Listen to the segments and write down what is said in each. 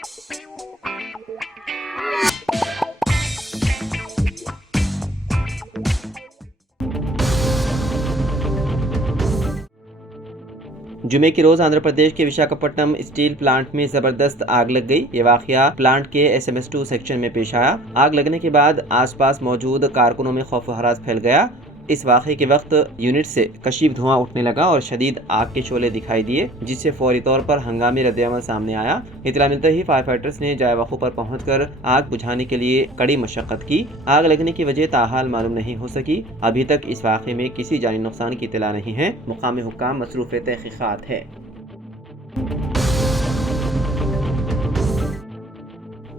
जुमे की रोज आंध्र प्रदेश के विशाखापट्टनम स्टील प्लांट में जबरदस्त आग लग गई। ये वाकया प्लांट के SMS2 सेक्शन में पेश आया। आग लगने के बाद आसपास मौजूद कारकुनों में खौफ व हरास फैल गया। इस वाक़े के वक्त यूनिट से कशीफ धुआं उठने लगा और शदीद आग के शोले दिखाई दिए, जिससे फौरी तौर पर हंगामी रद्द-ए-अमल सामने आया। इतला मिलते ही फायर फाइटर्स ने जाए वक़ू पर पहुंचकर आग बुझाने के लिए कड़ी मशक्कत की। आग लगने की वजह ताहाल मालूम नहीं हो सकी। अभी तक इस वाक़े में किसी जानी नुकसान की इत्तला नहीं है। मुकामी हुक्काम मसरूफ़ तहक़ीक़ात है।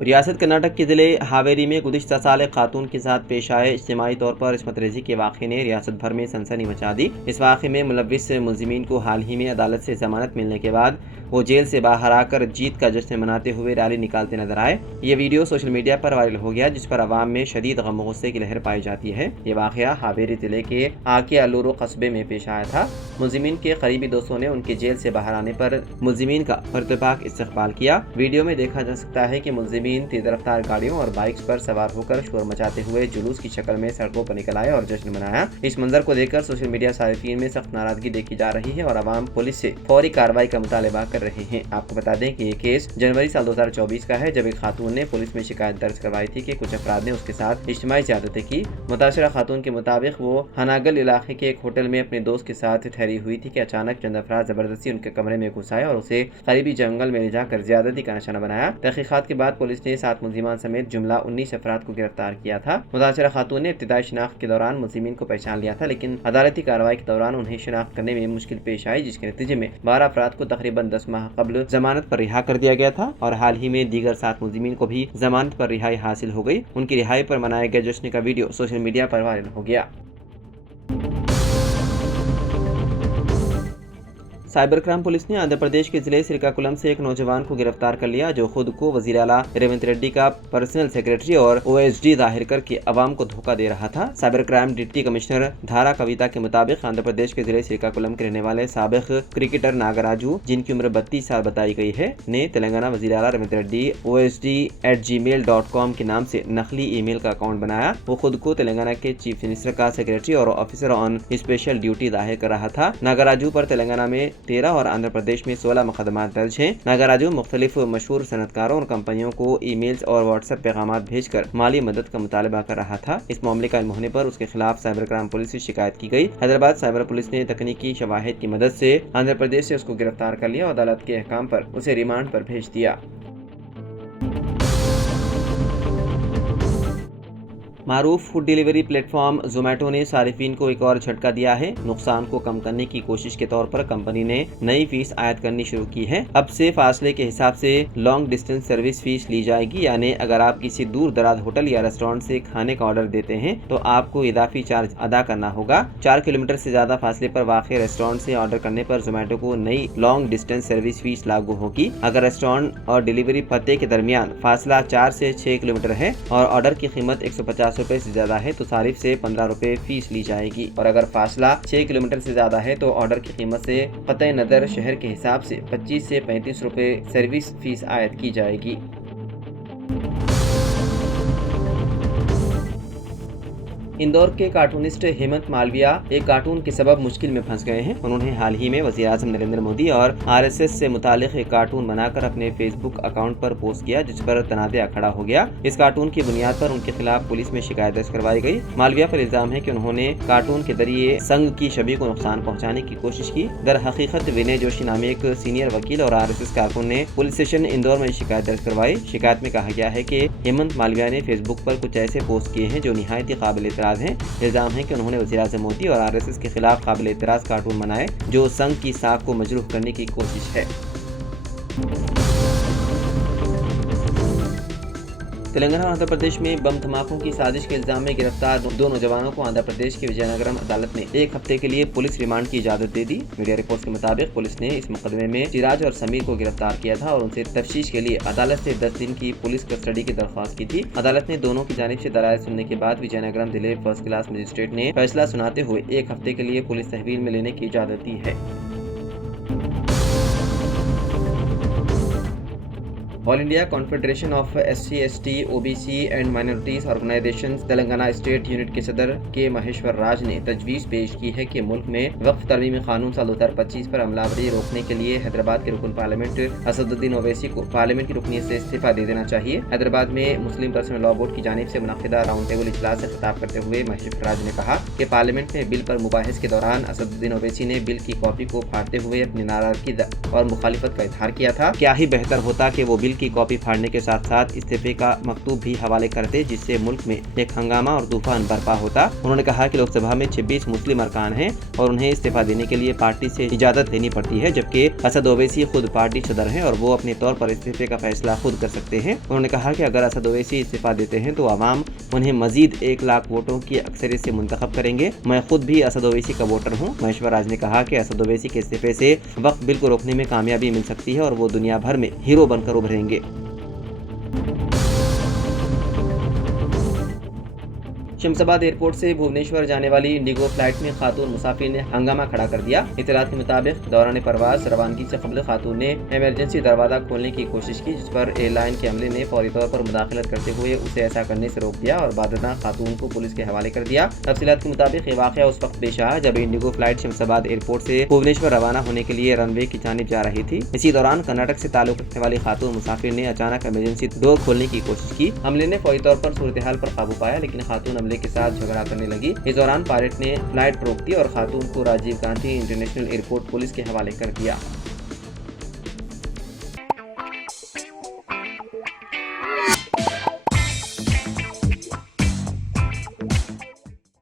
रियासत कर्नाटक के ज़िले हावेरी में गुज़िश्ता साल एक खातून के साथ पेश आए इज्तिमाई तौर पर इस्मत रेज़ी के वाक़े ने रियासत भर में सनसनी मचा दी। इस वाक़े में मुलव्विस मुलज़िमीन को हाल ही में अदालत से ज़मानत मिलने के बाद वो जेल से बाहर आकर जीत का जश्न मनाते हुए रैली निकालते नजर आए। ये वीडियो सोशल मीडिया पर वायरल हो गया, जिस पर अवाम में शदीद गम गुस्से की लहर पाई जाती है। ये वाक़या हावेरी ज़िले के आके अलूरो कस्बे में पेश आया था। मुलज़िमीन के करीबी दोस्तों ने उनके जेल से बाहर आने पर मुलज़िमीन का पुरतपाक इस्तक़बाल किया। वीडियो में देखा जा सकता है कि मुलज़िमीन तेज़ रफ्तार गाड़ियों और बाइक्स पर सवार होकर शोर मचाते हुए जुलूस की शक्ल में सड़कों पर निकल आए और जश्न मनाया। इस मंजर को देखकर सोशल मीडिया सारिफीन में सख्त नाराजगी देखी जा रही है और अवाम पुलिस से फौरी कार्रवाई का मुतालबा कर रहे हैं। आपको बता दें कि ये केस जनवरी साल 2024 का है, जब एक खातून ने पुलिस में शिकायत दर्ज करवाई थी कि कुछ अफराद ने उसके साथ इज्तिमाई ज़्यादती की। मुतासरा खातून के मुताबिक वो हनागल इलाके के एक होटल में अपने दोस्त के साथ ठहरी हुई थी कि अचानक चंद अफराद जबरदस्ती उनके कमरे में घुस आए और उसे करीबी जंगल में ले जाकर ज्यादती का निशाना बनाया। तहकीकात के बाद पुलिस ने 7 मुलजिमान समेत जुमला 19 अफराद को गिरफ्तार किया था। मुतासरा खातून ने इब्तिदाई शिनाख्त के दौरान मुलजिमीन को पहचान लिया था, लेकिन अदालती कार्रवाई के दौरान उन्हें शिनाख्त करने में मुश्किल पेश आई, जिसके नतीजे में 12 अफराद को तकरीबन 10 माह कबल जमानत पर रिहा कर दिया गया था और हाल ही में दीगर 7 मुलजिमीन को भी जमानत पर रिहाई हासिल हो गई। उनकी रिहाई पर मनाए गए जश्न का वीडियो सोशल मीडिया पर वायरल हो गया। साइबर क्राइम पुलिस ने आंध्र प्रदेश के जिले श्रीकाकुलम से एक नौजवान को गिरफ्तार कर लिया, जो खुद को वजीर आला रेवंत रेड्डी का पर्सनल सेक्रेटरी और OSD जाहिर करके अवाम को धोखा दे रहा था। साइबर क्राइम डिप्टी कमिश्नर धारा कविता के मुताबिक आंध्र प्रदेश के जिले श्रीकाकुलम के रहने वाले साबिक क्रिकेटर नागराजू, जिनकी उम्र 32 साल बताई गई है, ने तेलंगाना वजीर आला रेवंत रेड्डी OSD@gmail.com के नाम से नकली ईमेल का अकाउंट बनाया। वो खुद को तेलंगाना के चीफ मिनिस्टर का सेक्रेटरी और ऑफिसर ऑन स्पेशल ड्यूटी जाहिर कर रहा था। नागराजू पर तेलंगाना में 13 और आंध्र प्रदेश में 16 मुकदमा दर्ज हैं। नागराजू मुख्तलिफ मशहूर सनतकारों और कंपनियों को ईमेल्स और व्हाट्सएप पैगाम भेजकर माली मदद का मुतालबा कर रहा था। इस मामले का इल्म होने पर उसके खिलाफ साइबर क्राइम पुलिस से शिकायत की गई। हैदराबाद साइबर पुलिस ने तकनीकी शवाहिद की मदद से आंध्र प्रदेश से उसको गिरफ्तार कर लिया और अदालत के अहकाम पर उसे रिमांड पर भेज दिया। मारूफ फूड डिलीवरी प्लेटफॉर्म जोमेटो ने सारिफीन को एक और झटका दिया है। नुकसान को कम करने की कोशिश के तौर पर कंपनी ने नई फीस आयद करनी शुरू की है। अब से फासले के हिसाब से लॉन्ग डिस्टेंस सर्विस फीस ली जाएगी, यानी अगर आप किसी दूर दराज होटल या रेस्टोरेंट से खाने का ऑर्डर देते हैं तो आपको इजाफी चार्ज अदा करना होगा। 4 किलोमीटर से ज्यादा फासले पर वाक़ रेस्टोरेंट से ऑर्डर करने पर जोमेटो को नई लॉन्ग डिस्टेंस सर्विस फीस लागू होगी। अगर रेस्टोरेंट और डिलीवरी पते के दरमियान फासला 4 से 6 किलोमीटर है और ऑर्डर की कीमत 150 रुपए से ज्यादा है तो सारिफ से 15 रुपए फीस ली जाएगी, और अगर फासला 6 किलोमीटर से ज्यादा है तो ऑर्डर की कीमत से कतई नजर शहर के हिसाब से 25 से 35 रुपए सर्विस फीस आयद की जाएगी। इंदौर के कार्टूनिस्ट हेमंत मालविया एक कार्टून के सबब मुश्किल में फंस गए हैं। उन्होंने हाल ही में वज़ीर आज़म नरेंद्र मोदी और RSS से मुतालिक एक कार्टून बनाकर अपने फेसबुक अकाउंट पर पोस्ट किया, जिस पर तनाज़ा खड़ा हो गया। इस कार्टून की बुनियाद पर उनके खिलाफ पुलिस में शिकायत दर्ज करवाई गई। मालविया पर इल्जाम है कि उन्होंने कार्टून के जरिए संघ की छवि को नुकसान पहुँचाने की कोशिश की। दर हकीकत विनय जोशी नामे एक सीनियर वकील और RSS कारकुन ने पुलिस स्टेशन इंदौर में शिकायत दर्ज करवाई। शिकायत में कहा गया है कि हेमंत मालविया ने फेसबुक पर कुछ ऐसे पोस्ट किए हैं जो निहायत ही काबिल एतराज़ हैं। इल्जाम है कि उन्होंने वज़ीर आज़म मोदी और RSS के खिलाफ काबिल एतराज़ कार्टून बनाए जो संघ की साख को मजरूह करने की कोशिश है। तेलंगाना और आंध्र प्रदेश में बम धमाकों की साजिश के इल्जाम में गिरफ्तार 2 नौजवानों को आंध्र प्रदेश के विजयनगरम अदालत ने 1 हफ्ते के लिए पुलिस रिमांड की इजाजत दे दी। मीडिया रिपोर्ट्स के मुताबिक पुलिस ने इस मुकदमे में सिराज और समीर को गिरफ्तार किया था और उनसे तफ्तीश के लिए अदालत से 10 दिन की पुलिस कस्टडी की दरख्वास्त की थी। अदालत ने दोनों की जानिब से दलाइल सुनने के बाद विजयनगरम जिले फर्स्ट क्लास मजिस्ट्रेट ने फैसला सुनाते हुए 1 हफ्ते के लिए पुलिस तहवील में लेने की इजाजत दी है। All India confederation of SC/ST OBC and minorities organisation Telangana state unit के सदर के महेश्वर राज ने तजवीज़ पेश की है कि मुल्क में वक्फ तरमीमी कानून साल 2025 पर अमलावरी रोकने के लिए हैदराबाद के रुकन पार्लियामेंट असदुद्दीन ओवैसी को पार्लियामेंट की रुकनीत से इस्तीफा दे देना चाहिए। हैदराबाद में मुस्लिम पर्सनल लॉ बोर्ड की जानिब से मुनक़िदा राउंड टेबल इजलास से खिताब करते हुए महेश्वर राज ने कहा कि पार्लियामेंट में बिल पर मुबाहिस के दौरान असदुद्दीन ओवैसी ने बिल की कॉपी को फाड़ते हुए अपनी नाराजगी और मुखालिफत का इजहार किया था। क्या ही बेहतर होता कि वो बिल की कॉपी फाड़ने के साथ साथ इस्तीफे का मकतूब भी हवाले करते, जिससे मुल्क में एक हंगामा और तूफान बर्पा होता। उन्होंने कहा कि लोकसभा में 26 मुस्लिम अरकान हैं और उन्हें इस्तीफा देने के लिए पार्टी से इजाजत लेनी पड़ती है, जबकि असद ओवैसी खुद पार्टी सदर हैं और वो अपने तौर पर इस्तीफे का फैसला खुद कर सकते हैं। उन्होंने कहा कि अगर असद ओवैसी इस्तीफा देते हैं तो अवाम उन्हें मजीद 1 लाख वोटों की अक्सरियत से मुंतखब करेंगे। मैं खुद भी असद ओवैसी का वोटर हूँ। महेश्वर राज ने कहा कि असद ओवैसी के इस्तीफे से वक्फ बिल को रोकने में कामयाबी मिल सकती है और वो दुनिया भर में हीरो बनकर उभरेंगे। शमशाबाद एयरपोर्ट से भुवनेश्वर जाने वाली इंडिगो फ्लाइट में खातून मुसाफिर ने हंगामा खड़ा कर दिया। इत्तलात के मुताबिक दौरान परवाज रवानगी से कबल खातून ने इमरजेंसी दरवाजा खोलने की कोशिश की, जिस पर एयरलाइन के अमले ने फौरी तौर पर मुदाखलत करते हुए उसे ऐसा करने से रोक दिया और बादना खातून को पुलिस के हवाले कर दिया। तफसीलात के मुताबिक ये वाक़या उस वक्त पेश आया जब इंडिगो फ्लाइट शमशाबाद एयरपोर्ट से भुवनेश्वर रवाना होने के लिए रनवे की जानिब जा रही थी। इसी दौरान कर्नाटक से ताल्लुक रखने वाली खातून मुसाफिर ने अचानक इमरजेंसी डोर खोलने की कोशिश की। अमले ने फौरी तौर पर सूरत हाल पर काबू पाया, लेकिन खातून अमले के साथ झगड़ा करने लगी। इस दौरान पायलट ने फ्लाइट रोक दी और खातून को Rajiv Gandhi international airport police के हवाले कर दिया।